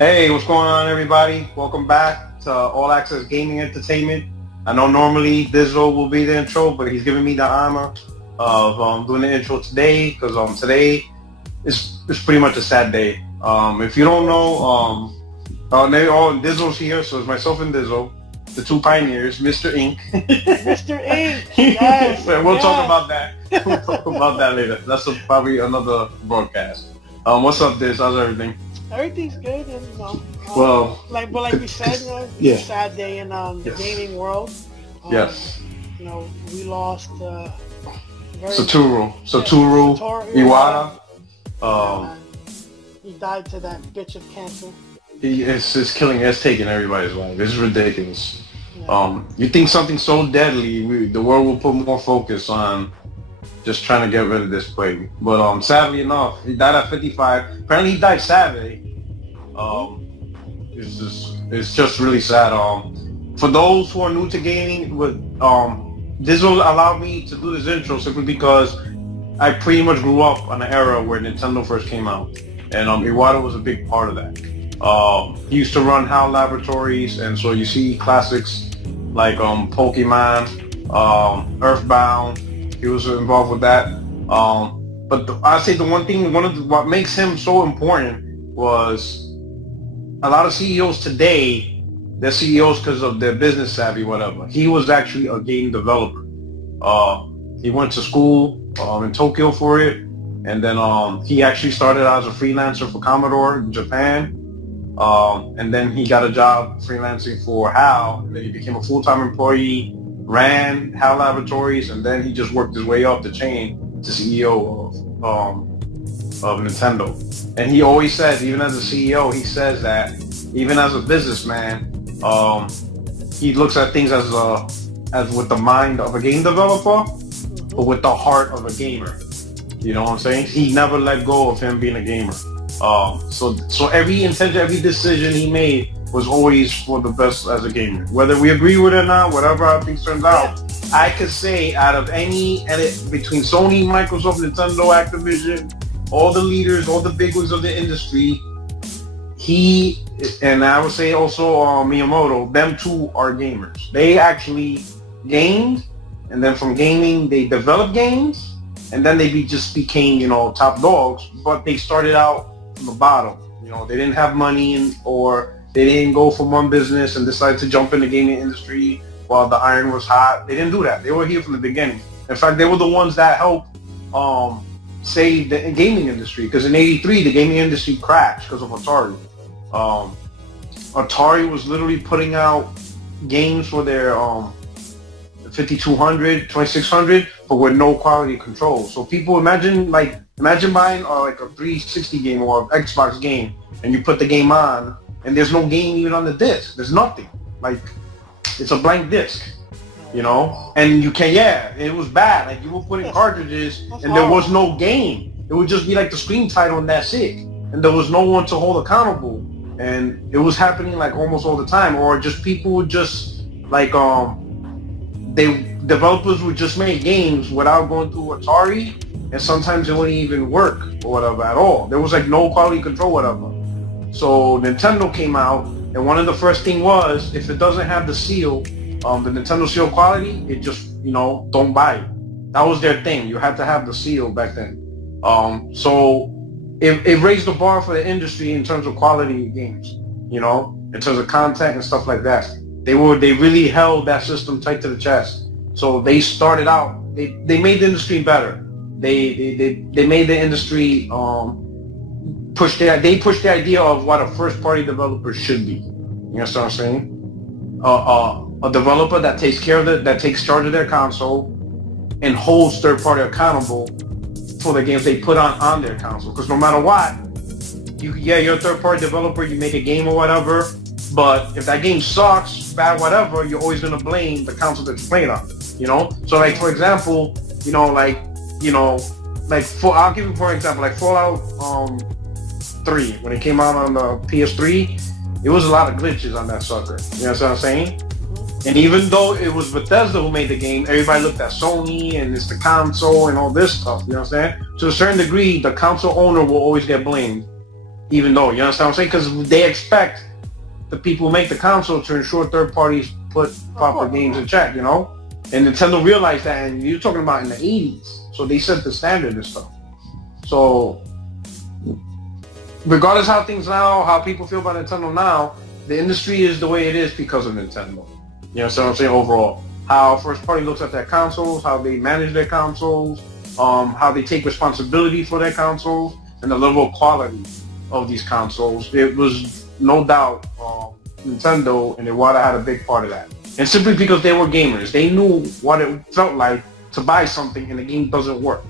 Hey, what's going on, everybody? Welcome back to All Access Gaming Entertainment. I know normally Dizzle will be the intro, but he's giving me the honor of doing the intro today because today is pretty much a sad day. If you don't know, Dizzle's here, so it's myself and Dizzle, the two pioneers, Mr. Ink. Mr. Ink, yes. We'll talk about that. We'll talk about that later. That's probably another broadcast. What's up, Diz? How's everything? Everything's good, and well, like you said, it's a sad day in the gaming world. Yes. We lost Satoru Iwata. He died to that bitch of cancer. It's taking everybody's life. It's ridiculous. Yeah. You think something so deadly, the world will put more focus on just trying to get rid of this plague. But sadly enough, he died at 55. Apparently he died Saturday. It's just really sad. For those who are new to gaming, this will allow me to do this intro simply because I pretty much grew up on an era where Nintendo first came out, and Iwata was a big part of that. He used to run HAL Laboratories, and so you see classics like Pokémon, Earthbound. He was involved with that. But I say the one thing, what makes him so important was a lot of CEOs today, they're CEOs because of their business savvy, whatever. He was actually a game developer. He went to school in Tokyo for it, and then he actually started out as a freelancer for Commodore in Japan, and then he got a job freelancing for HAL, and then he became a full-time employee, ran HAL Laboratories, and then he just worked his way up the chain to CEO of Nintendo. And he always says, even as a CEO, he says that even as a businessman, he looks at things as with the mind of a game developer, but with the heart of a gamer. You know what I'm saying? He never let go of him being a gamer. So every intention, every decision he made was always for the best as a gamer. Whether we agree with it or not, whatever how things turns out, I could say out of between Sony, Microsoft, Nintendo, Activision, all the leaders, all the big ones of the industry, he, and I would say also Miyamoto, them two are gamers. They actually gamed, and then from gaming, they developed games, and then they just became, top dogs, but they started out from the bottom. They didn't have money or they didn't go from one business and decide to jump in the gaming industry while the iron was hot. They didn't do that. They were here from the beginning. In fact, they were the ones that helped save the gaming industry, because in '83 the gaming industry crashed because of Atari. Atari was literally putting out games for their 5200, 2600, but with no quality control. So people imagine buying like a 360 game or an Xbox game, and you put the game on, and there's no game even on the disc. There's nothing. Like, it's a blank disc, and you can, it was bad. Like, you were putting cartridges and there was no game. It would just be like the screen title and that's it. And there was no one to hold accountable. And it was happening like almost all the time. Or just people would just like, developers would just make games without going through Atari, and sometimes it wouldn't even work or whatever at all. There was like no quality control, whatever. So Nintendo came out, and one of the first thing was, if it doesn't have the seal, the Nintendo seal quality, it just, don't buy it. That was their thing. You had to have the seal back then. So it raised the bar for the industry in terms of quality of games, in terms of content and stuff like that. They really held that system tight to the chest. So they started out, they made the industry better. They made the industry pushed the idea of what a first-party developer should be. You understand what I'm saying? A developer that takes charge of their console and holds third-party accountable for the games they put on their console. Because no matter what, you're a third-party developer, you make a game or whatever, but if that game sucks, bad, whatever, you're always gonna blame the console that you played on. So like, for example, I'll give you for example, like Fallout 3, when it came out on the PS3, it was a lot of glitches on that sucker. You know what I'm saying? And even though it was Bethesda who made the game, everybody looked at Sony and it's the console and all this stuff. You know what I'm saying? To a certain degree, the console owner will always get blamed Even though, you understand what I'm saying? Because they expect the people who make the console to ensure third parties put proper games in check, you know? And Nintendo realized that, and you're talking about in the 80s. So they set the standard and stuff. So, regardless how things now, how people feel about Nintendo now, the industry is the way it is because of Nintendo. You know what I'm saying? Overall. How first party looks at their consoles, how they manage their consoles, how they take responsibility for their consoles, and the level of quality of these consoles. It was no doubt Nintendo and Iwata had a big part of that. And simply because they were gamers, they knew what it felt like to buy something and the game doesn't work.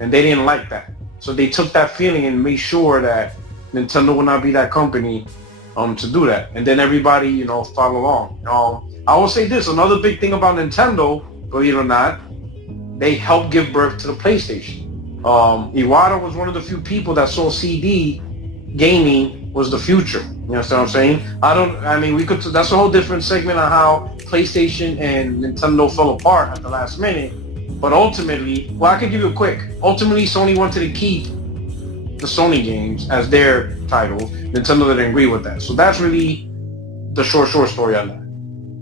And they didn't like that. So they took that feeling and made sure that Nintendo would not be that company to do that. And then everybody, you know, followed along. I will say this, another big thing about Nintendo, believe it or not, they helped give birth to the PlayStation. Iwata was one of the few people that saw CD gaming was the future. You know what I'm saying? That's a whole different segment on how PlayStation and Nintendo fell apart at the last minute. But ultimately, well, I could give you a quick. Ultimately, Sony wanted to keep the Sony games as their titles. Nintendo didn't agree with that. So that's really the short story on that.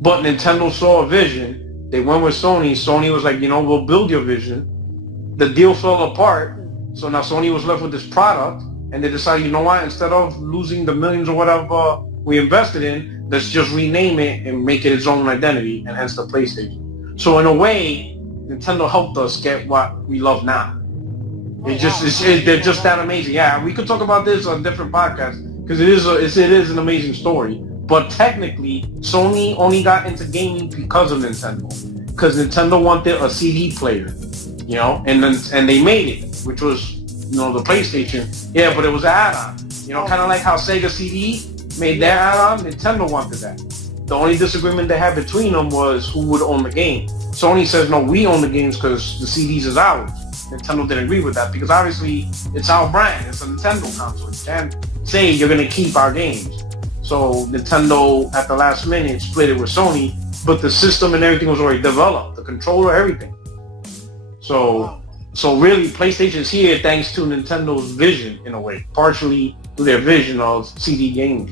But Nintendo saw a vision. They went with Sony. Sony was like, you know, we'll build your vision. The deal fell apart. So now Sony was left with this product. And they decided, you know what, instead of losing the millions or whatever we invested in, let's just rename it and make it its own identity, and hence the PlayStation. So in a way, Nintendo helped us get what we love now. They're just that amazing. Yeah, we could talk about this on different podcasts because it is an amazing story. But technically, Sony only got into gaming because of Nintendo. Because Nintendo wanted a CD player, you know, and they made it, which was, you know, the PlayStation. Yeah, but it was an add-on. You know, kind of like how Sega CD made their add-on. Nintendo wanted that. The only disagreement they had between them was who would own the game. Sony says, no, we own the games because the CDs is ours. Nintendo didn't agree with that because obviously it's our brand. It's a Nintendo console. You can't say you're going to keep our games. So Nintendo, at the last minute, split it with Sony, but the system and everything was already developed. The controller, everything. So really, PlayStation's here thanks to Nintendo's vision, in a way. Partially to their vision of CD gaming,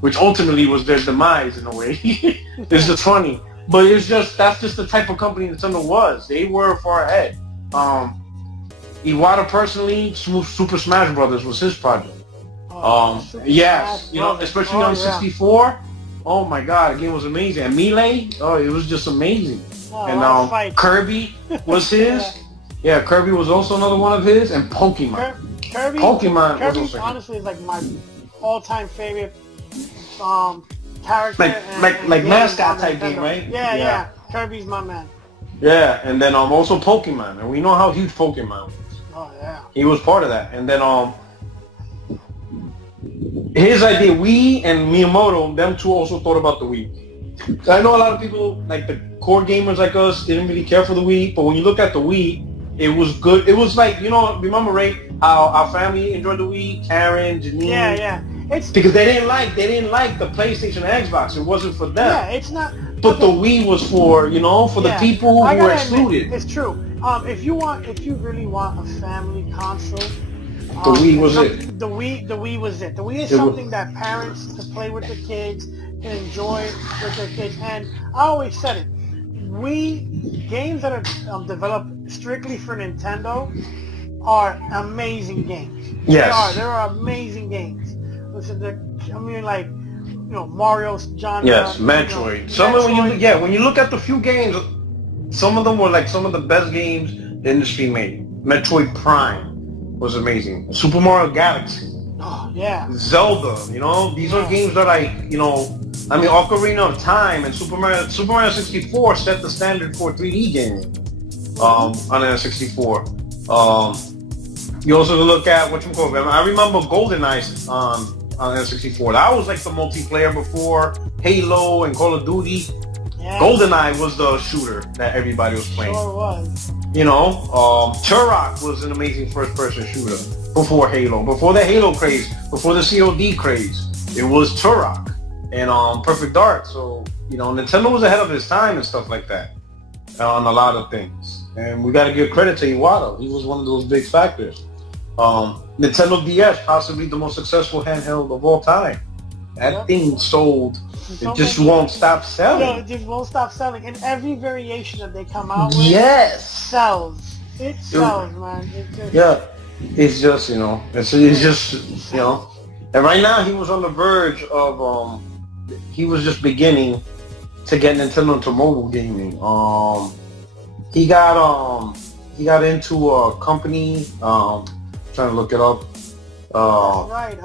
which ultimately was their demise, in a way. It's just funny. But that's just the type of company Nintendo was. They were far ahead. Iwata personally, Super Smash Brothers was his project. Yes, you know, especially on 64. Oh my God, the game was amazing. And Melee, it was just amazing. And Kirby was his. Yeah, Kirby was also another one of his, and Pokemon. Kirby was honestly is like my all-time favorite character. Like mascot type game, right? Yeah. Kirby's my man. Yeah, and then also Pokemon, and we know how huge Pokemon was. Oh yeah. He was part of that, and then his idea, Wii and Miyamoto, them two also thought about the Wii. So I know a lot of people, like the core gamers like us, didn't really care for the Wii, but when you look at the Wii, it was good. It was like, you know, remember, Ray, how our family enjoyed the Wii, Karen, Janine? Yeah. It's because they didn't like the PlayStation and Xbox. It wasn't for them. Yeah, it's not. But the Wii was for, you know, for the people who were excluded. Admit, it's true. If you really want a family console, the Wii was it. The Wii was it. The Wii is something that parents to play with their kids, can enjoy with their kids. And I always said it. Wii games that are developed strictly for Nintendo are amazing games. Yes. They are amazing games. Listen, like, you know, Mario's genre. Yes, Metroid. When you look at the few games, some of them were like some of the best games the industry made. Metroid Prime was amazing. Super Mario Galaxy. Oh yeah. Zelda. You know, these are games that Ocarina of Time and Super Mario 64 set the standard for 3D gaming on N64. You also look at I remember GoldenEye on N64. That was like the multiplayer before Halo and Call of Duty. Yeah. GoldenEye was the shooter that everybody was playing. Sure was. You know, Turok was an amazing first-person shooter before Halo, before the Halo craze, before the COD craze. It was Turok and Perfect Dark. So, you know, Nintendo was ahead of his time and stuff like that on a lot of things. And we got to give credit to Iwata. He was one of those big factors. Nintendo DS, possibly the most successful handheld of all time. That thing sold. It just won't stop selling. No, it just won't stop selling. And every variation that they come out with sells. It sells, man. It's just, you know, it's just, you know. And right now he was on the verge of, he was just beginning to get Nintendo into mobile gaming. He got into a company, trying to look it up. That's right.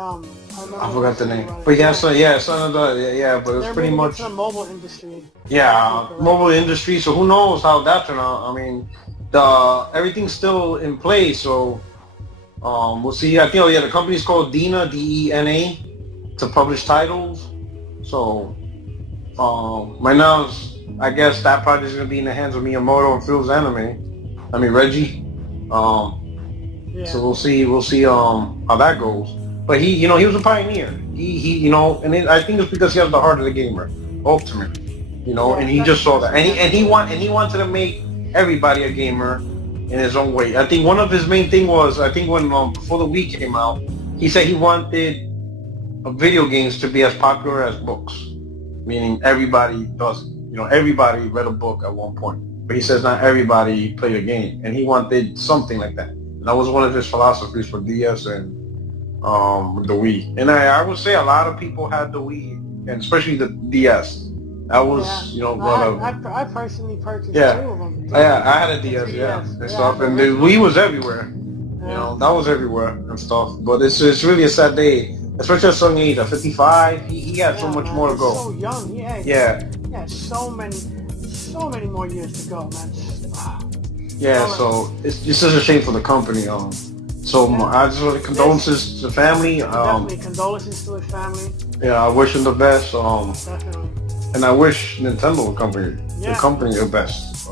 I forgot the name, but yeah, so son of the but it's pretty much the mobile industry. Yeah, mobile industry. So who knows how that turned out? I mean, everything's still in place. So we'll see. I think the company's called DENA, DENA, to publish titles. So right now, I guess that project's gonna be in the hands of Miyamoto and Phil's Anime. I mean Reggie. So we'll see how that goes. But he was a pioneer. I think it's because he has the heart of the gamer, ultimately. And he just saw that, and he wanted to make everybody a gamer in his own way. I think one of his main thing was, I think when before the Wii came out, he said he wanted video games to be as popular as books, meaning everybody does it. Everybody read a book at one point, but he says not everybody played a game, and he wanted something like that. And that was one of his philosophies for DS and the Wii. And I would say a lot of people had the Wii, and especially the DS. That was, I personally purchased 2 of them. I had a DS, and stuff, and the Wii was everywhere. That was everywhere and stuff. But it's really a sad day, especially at Sung Age, at 55. He had so much more to go. So young, He had so many more years to go, man. So it's such a shame for the company. I just want to condolences to the family. Definitely condolences to his family. I wish him the best. Definitely. And I wish Nintendo the company the best.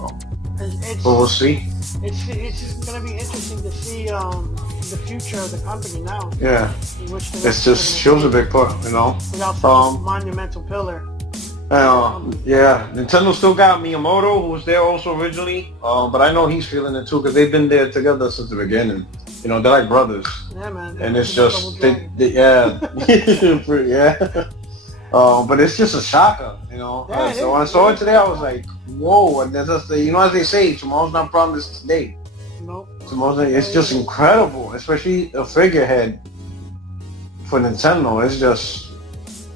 But we'll see. It's gonna be interesting to see the future of the company now. It just shows a big part, Without such a monumental pillar. Nintendo still got Miyamoto, who was there also originally, but I know he's feeling it too because they've been there together since the beginning. They're like brothers. Yeah, man. And it's just, but it's just a shocker, So when I saw it today, I was like, whoa! And there's just, as they say, tomorrow's not promised today. Nope. It's just incredible, especially a figurehead for Nintendo. It's just,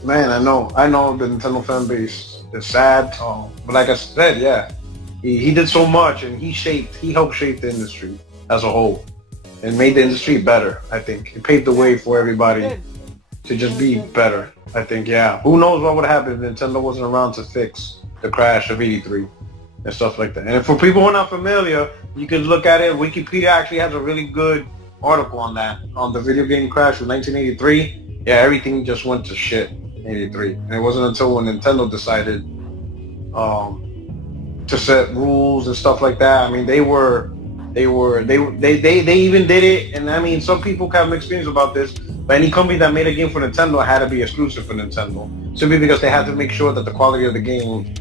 man, I know the Nintendo fan base is sad, but like I said, he did so much, and he helped shape the industry as a whole, and made the industry better. I think it paved the way for everybody to just be better. I think, who knows what would happen if Nintendo wasn't around to fix the crash of '83 and stuff like that. And for people who are not familiar, you can look at it. Wikipedia actually has a really good article on that, on the video game crash of 1983. Everything just went to shit in '83, and it wasn't until when Nintendo decided to set rules and stuff like that. I mean, they even did it, and I mean, some people have mixed feelings about this, but any company that made a game for Nintendo had to be exclusive for Nintendo, simply because they had to make sure that the quality of the game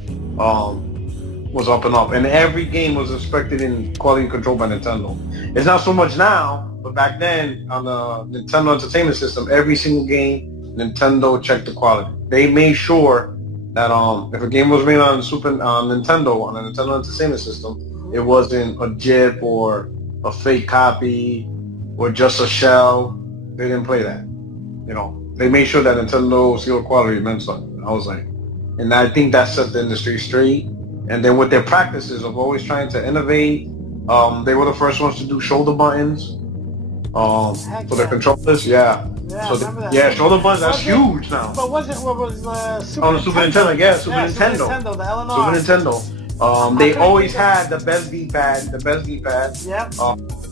was up and up, and every game was inspected in quality control by Nintendo. It's not so much now, but back then on the Nintendo Entertainment System, every single game Nintendo checked the quality. They made sure that if a game was made on Nintendo, on a Nintendo Entertainment System, it wasn't a JIP or a fake copy or just a shell. They didn't play that. They made sure that Nintendo skill quality meant something. I was like, and I think that set the industry straight. And then with their practices of always trying to innovate, they were the first ones to do shoulder buttons for the controllers. Shoulder buttons. That's huge now. But was Super on the Super Nintendo? Super Nintendo. The LNR. Super Nintendo. They always had the best D-pad. Yep.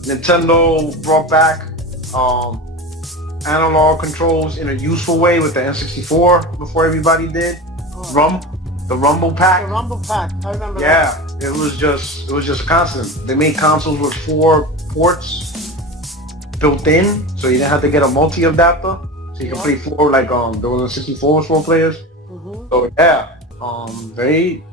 Nintendo brought back analog controls in a useful way with the N64 before everybody did. The Rumble Pack. The Rumble Pack. I remember that. It was just a constant. They made consoles with 4 ports built in, so you didn't have to get a multi-adapter. So you can play 4 like there was a 64 with 4 players. Mm-hmm. So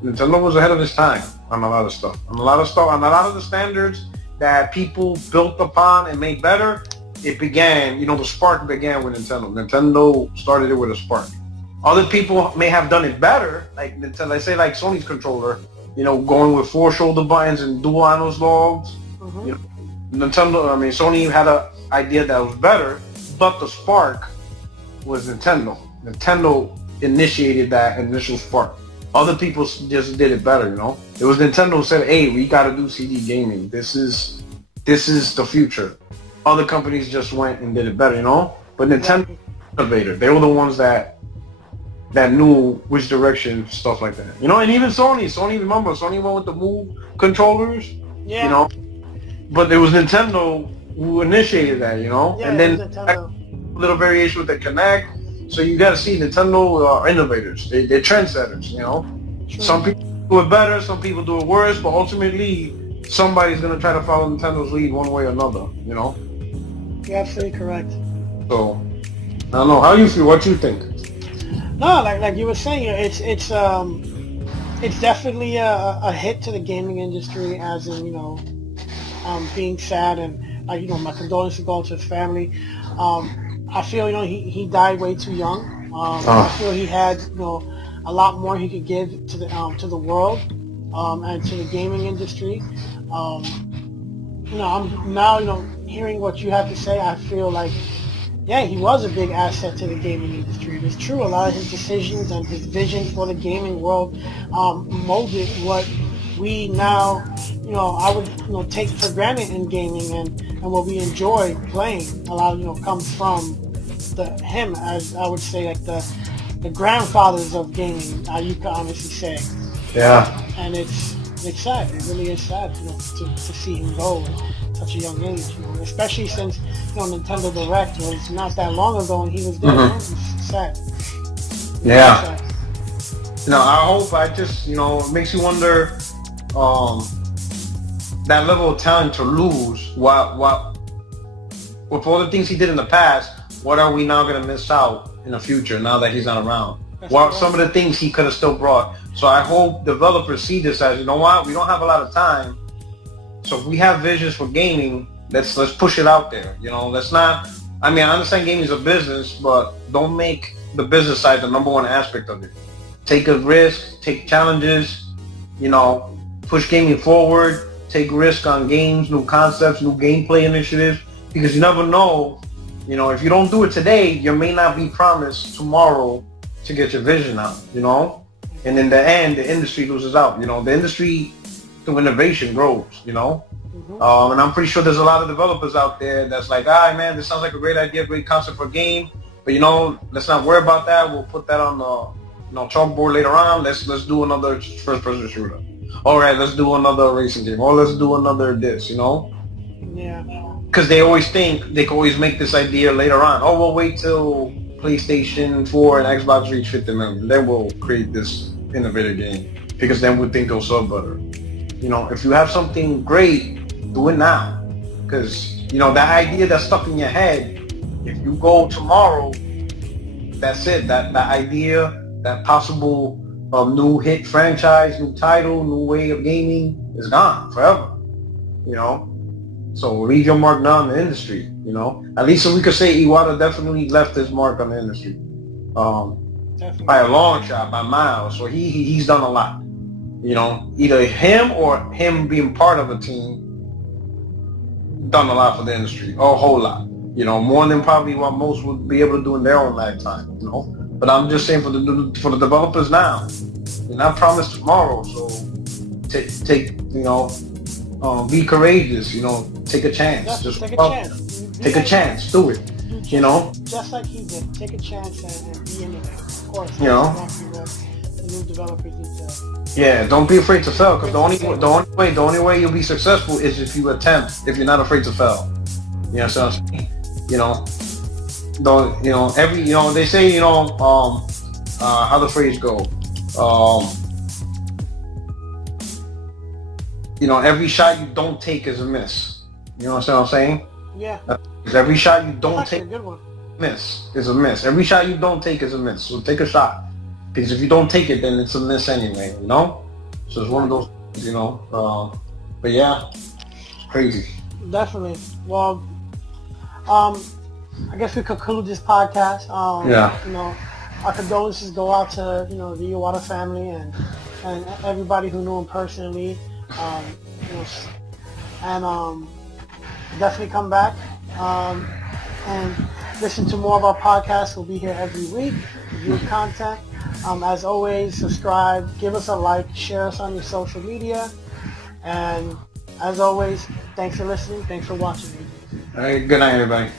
Nintendo was ahead of its time on a lot of stuff. On a lot of the standards that people built upon and made better, it began, the spark began with Nintendo. Nintendo started it with a spark. Other people may have done it better, like Nintendo, let's say like Sony's controller, going with 4 shoulder buttons and dual analogs. Sony had an idea that was better, but the spark was Nintendo. Nintendo initiated that initial spark. Other people just did it better, It was Nintendo who said, hey, we got to do CD gaming. This is the future. Other companies just went and did it better, But Nintendo innovator. They were the ones that knew which direction, stuff like that. And even Sony, remember, Sony went with the Move controllers, But it was Nintendo who initiated that, Yeah, and then a little variation with the Kinect. So you got to see Nintendo are innovators. They're trendsetters, True. Some people do it better, some people do it worse, but ultimately somebody's going to try to follow Nintendo's lead one way or another, You're absolutely correct. So, I don't know. How you feel? What you think? No, like you were saying, it's definitely a hit to the gaming industry, as in, being sad, and my condolences go to his family. I feel he died way too young. I feel he had a lot more he could give to the world and to the gaming industry. I'm now hearing what you have to say. I feel like he was a big asset to the gaming industry. It is true. A lot of his decisions and his vision for the gaming world molded what we now I would take for granted in gaming, and what we enjoy playing. A lot comes from him, as I would say, like the grandfathers of gaming. You could honestly say. Yeah. And it's sad. It really is sad, to see him go at such a young age. Especially since Nintendo Direct was not that long ago, and he was there. It's sad. Yeah. I hope. It makes you wonder. That level of talent to lose, what with all the things he did in the past, what are we now going to miss out in the future now that he's not around? What some of the things he could have still brought. So I hope developers see this as, we don't have a lot of time, so if we have visions for gaming, let's push it out there. Let's not. I understand gaming is a business, but don't make the business side the #1 aspect of it. Take a risk, take challenges, push gaming forward. Take risk on games, new concepts, new gameplay initiatives, because you never know, if you don't do it today, you may not be promised tomorrow to get your vision out, and in the end, the industry loses out, the industry through innovation grows, and I'm pretty sure there's a lot of developers out there that's like, man, this sounds like a great idea, great concept for a game, but let's not worry about that, we'll put that on the chalkboard later on, let's do another first-person shooter. All right, let's do another racing game. Or let's do another this, Yeah. Because they always think they can always make this idea later on. Oh, we'll wait till PlayStation 4 and Xbox reach 50 million. Then we'll create this innovative game. Because then we think they'll sell better. If you have something great, do it now. Because, that idea that's stuck in your head, if you go tomorrow, that's it. That idea, that possible new hit franchise, new title, new way of gaming is gone forever, So leave your mark now in the industry, At least we could say Iwata definitely left his mark on the industry, by a long shot, by miles. So he's done a lot, Either him or him being part of a team done a lot for the industry, a whole lot, more than probably what most would be able to do in their own lifetime, But I'm just saying for the developers now, you're not promised tomorrow. So take be courageous. Take a chance. Just take a chance. Take a chance. Do it. Just like he did. Take a chance and be innovative. Of course. Exactly what the new developers need to. Yeah, don't be afraid to fail. Because the only way you'll be successful is if you attempt. If you're not afraid to fail. You know what I'm saying? They say, how the phrase go, every shot you don't take is a miss. You know what I'm saying? Yeah. Every shot you don't take is a miss. Every shot you don't take is a miss. So take a shot. Because if you don't take it, then it's a miss anyway, So it's one of those, but yeah, crazy. Definitely. Well, I guess we conclude this podcast. You know, our condolences go out to, you know, the Iwata family and everybody who knew him personally. You know, and definitely come back and listen to more of our podcasts. We'll be here every week, review content. As always, subscribe, give us a like, share us on your social media, and as always, thanks for listening, thanks for watching. All right, good night, everybody.